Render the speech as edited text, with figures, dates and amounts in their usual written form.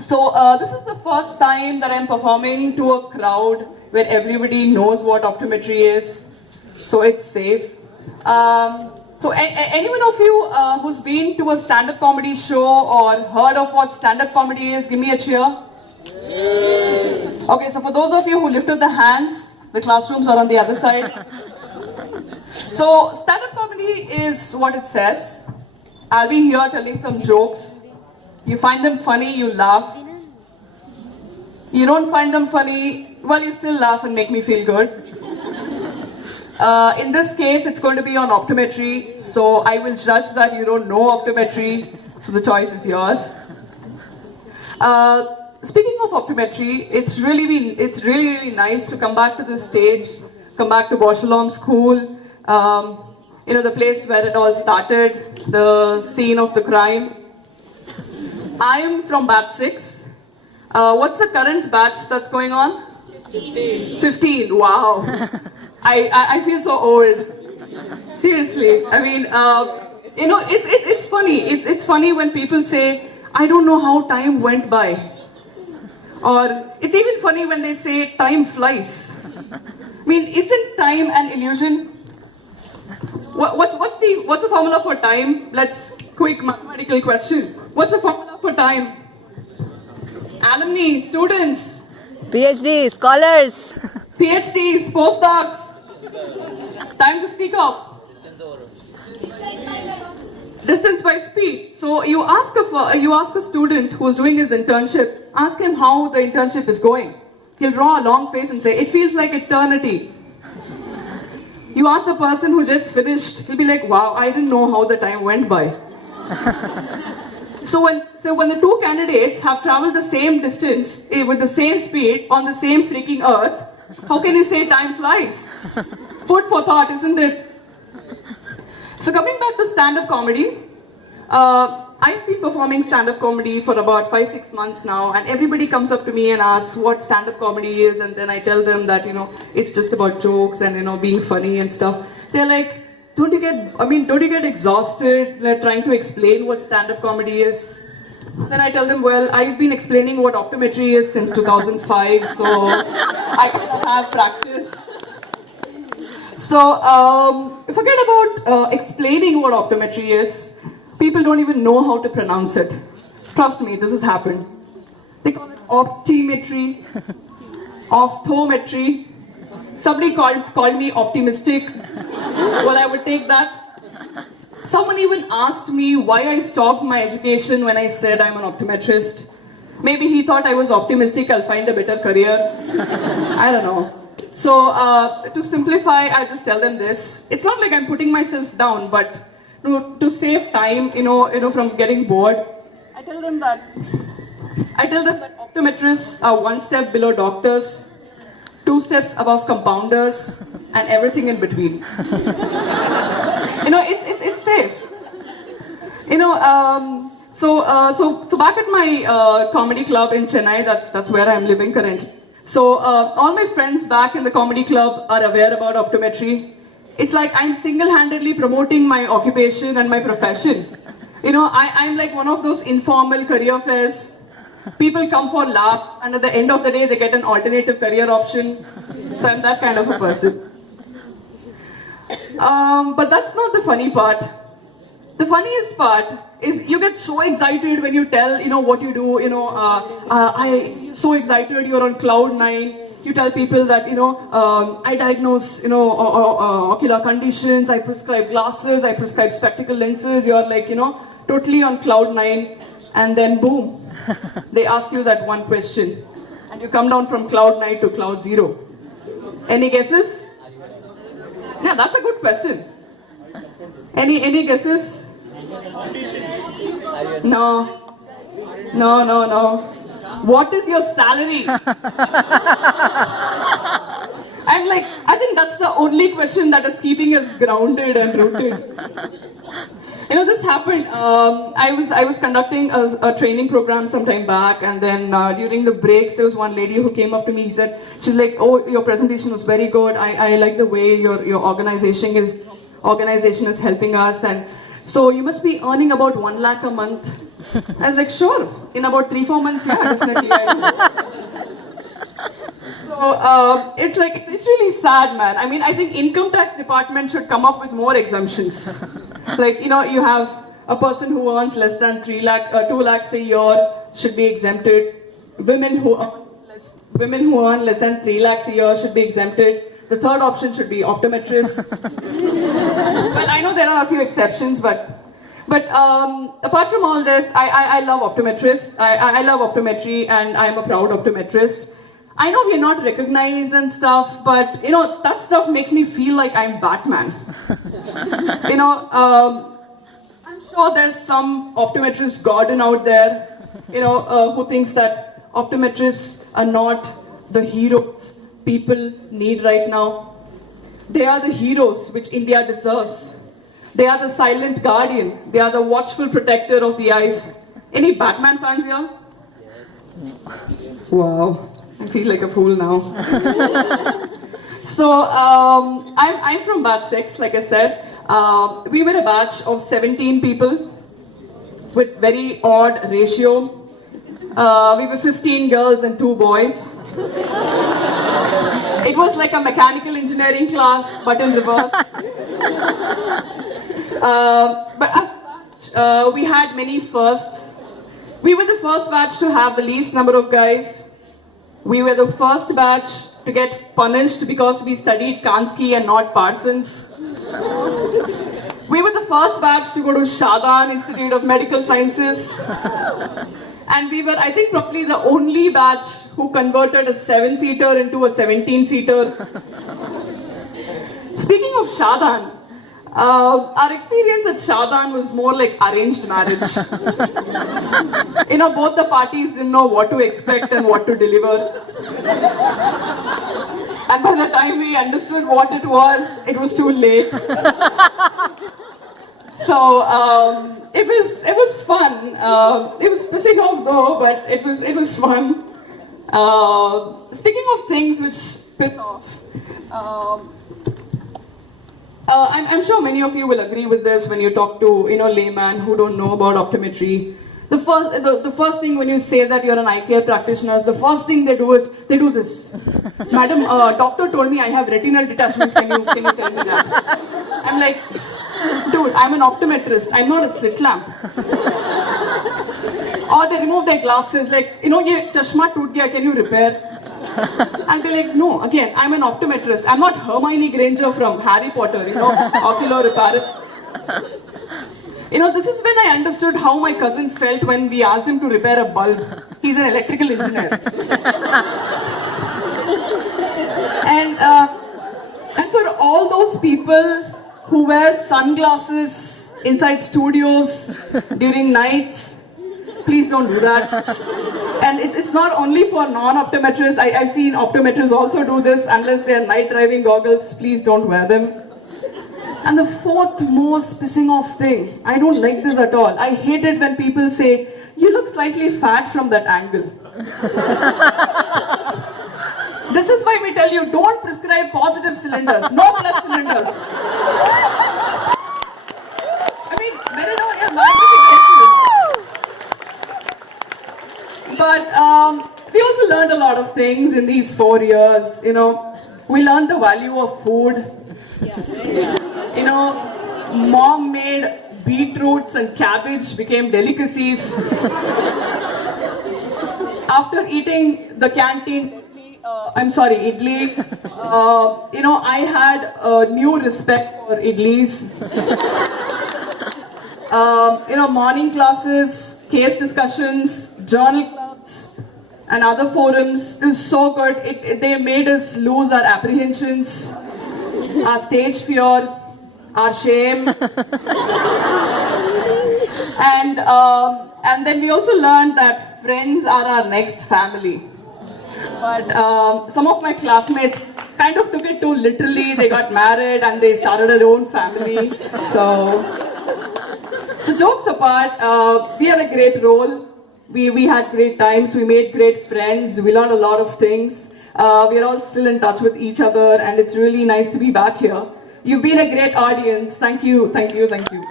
So this is the first time that I'm performing to a crowd where everybody knows what optometry is, so it's safe. So anyone of you who's been to a stand-up comedy show or heard of what stand-up comedy is, give me a cheer. Okay, so for those of you who lifted the hands, the classrooms are on the other side. So stand-up comedy is what it says. I'll be here telling some jokes. You find them funny, you laugh. You don't find them funny, well, you still laugh and make me feel good. In this case, it's going to be on optometry, so I will judge that you don't know optometry, so the choice is yours. Speaking of optometry, it's really nice to come back to this stage, come back to Boshalom School, the place where it all started, the scene of the crime. I am from batch 6. What's the current batch that's going on? 15. Wow. I feel so old. Seriously. I mean, it's funny. It's funny when people say, I don't know how time went by. Or it's even funny when they say time flies. I mean, isn't time an illusion? What's the formula for time? Let's quick mathematical question. What's the formula for time? Alumni, students, PhD, scholars, PhDs, postdocs. Time to speak up. Distance by speed. So you ask a student who's doing his internship, ask him how the internship is going. He'll draw a long face and say, it feels like eternity. You ask the person who just finished, he'll be like, wow, I didn't know how the time went by. So when the two candidates have traveled the same distance with the same speed on the same freaking earth, how can you say time flies? Food for thought, isn't it? So coming back to stand-up comedy, I've been performing stand-up comedy for about 5-6 months now, and everybody comes up to me and asks what stand-up comedy is, and then I tell them that, it's just about jokes and, being funny and stuff. They're like, don't you get exhausted trying to explain what stand-up comedy is? Then I tell them, well, I've been explaining what optometry is since 2005, so I kind of have practice. So forget about explaining what optometry is. People don't even know how to pronounce it. Trust me, this has happened. They call it optometry, optometry. Somebody called me optimistic. Well, I would take that. Someone even asked me why I stopped my education when I said I'm an optometrist. Maybe he thought I was optimistic, I'll find a better career. I don't know. So, to simplify, I just tell them this. It's not like I'm putting myself down, but to save time, from getting bored, I tell them that optometrists are one step below doctors, 2 steps above compounders, and everything in between. It's safe. So back at my comedy club in Chennai, that's where I'm living currently. So all my friends back in the comedy club are aware about optometry. It's like I'm single-handedly promoting my occupation and my profession. I'm like one of those informal career fairs. People come for laugh, and at the end of the day, they get an alternative career option. So I'm that kind of a person. But that's not the funny part. The funniest part is you get so excited when you tell, what you do. I'm so excited. You're on cloud 9. You tell people that, I diagnose, ocular conditions. I prescribe glasses. I prescribe spectacle lenses. You're like, totally on cloud 9. And then boom. They ask you that one question, and you come down from cloud 9 to cloud 0. Any guesses? Yeah, that's a good question. Any guesses? No. What is your salary? I'm like, I think that's the only question that is keeping us grounded and rooted. This happened. I was conducting a training program some time back, and then during the breaks, there was one lady who came up to me. She's like, "Oh, your presentation was very good. I like the way your organization is helping us, and so you must be earning about 1 lakh a month." I was like, sure, in about 3-4 months, yeah, definitely I will. So it's really sad, man. I mean, I think income tax department should come up with more exemptions. Like, you have a person who earns less than 2 lakhs a year should be exempted. Women who earn less than 3 lakhs a year should be exempted. The third option should be optometrists. Well, I know there are a few exceptions, but apart from all this, I love optometrists. I love optometry, and I'm a proud optometrist. I know we're not recognized and stuff, but that stuff makes me feel like I'm Batman. I'm sure there's some optometrist Gordon out there, who thinks that optometrists are not the heroes people need right now. They are the heroes which India deserves. They are the silent guardian. They are the watchful protector of the eyes. Any Batman fans here? Wow, I feel like a fool now. So, I'm from batch 6, like I said. We were a batch of 17 people with very odd ratio. We were 15 girls and 2 boys. It was like a mechanical engineering class, but in reverse. But as a batch, we had many firsts. We were the first batch to have the least number of guys. We were the first batch to get punished because we studied Kansky and not Parsons. We were the first batch to go to Shadan Institute of Medical Sciences. And we were, I think, probably the only batch who converted a 7-seater into a 17-seater. Speaking of Shadan, our experience at Shadan was more like arranged marriage. Both the parties didn't know what to expect and what to deliver. And by the time we understood what it was too late. So it was fun. It was pissing off though, but it was fun. Speaking of things which piss off, I'm sure many of you will agree with this when you talk to laymen who don't know about optometry. The first thing when you say that you're an eye care practitioner, the first thing they do is they do this. Madam, doctor told me I have retinal detachment. Can you tell me that? I'm like, dude, I'm an optometrist. I'm not a slit lamp. Or they remove their glasses, like, ye chashma toot gaya, can you repair? I'll be like, no, again, I'm an optometrist. I'm not Hermione Granger from Harry Potter, ocular repairer. This is when I understood how my cousin felt when we asked him to repair a bulb. He's an electrical engineer. And for all those people who wear sunglasses inside studios during nights, please don't do that. And it's not only for non-optometrists. I've seen optometrists also do this. Unless they're night driving goggles, please don't wear them. And the fourth most pissing off thing, I don't like this at all. I hate it when people say, you look slightly fat from that angle. This is why we tell you, don't prescribe positive cylinders, no plus cylinders. I mean, but we also learned a lot of things in these 4 years. We learned the value of food. Mom made beetroots and cabbage became delicacies. After eating the canteen, idli, I had a new respect for idlis. Morning classes, case discussions, journal clubs, and other forums. It was so good. They made us lose our apprehensions, our stage fear, our shame. And then we also learned that friends are our next family. But some of my classmates kind of took it too literally. They got married and they started their own family. So jokes apart, we had a great role. We had great times. We made great friends. We learned a lot of things. We're all still in touch with each other, and it's really nice to be back here. You've been a great audience. Thank you, thank you, thank you.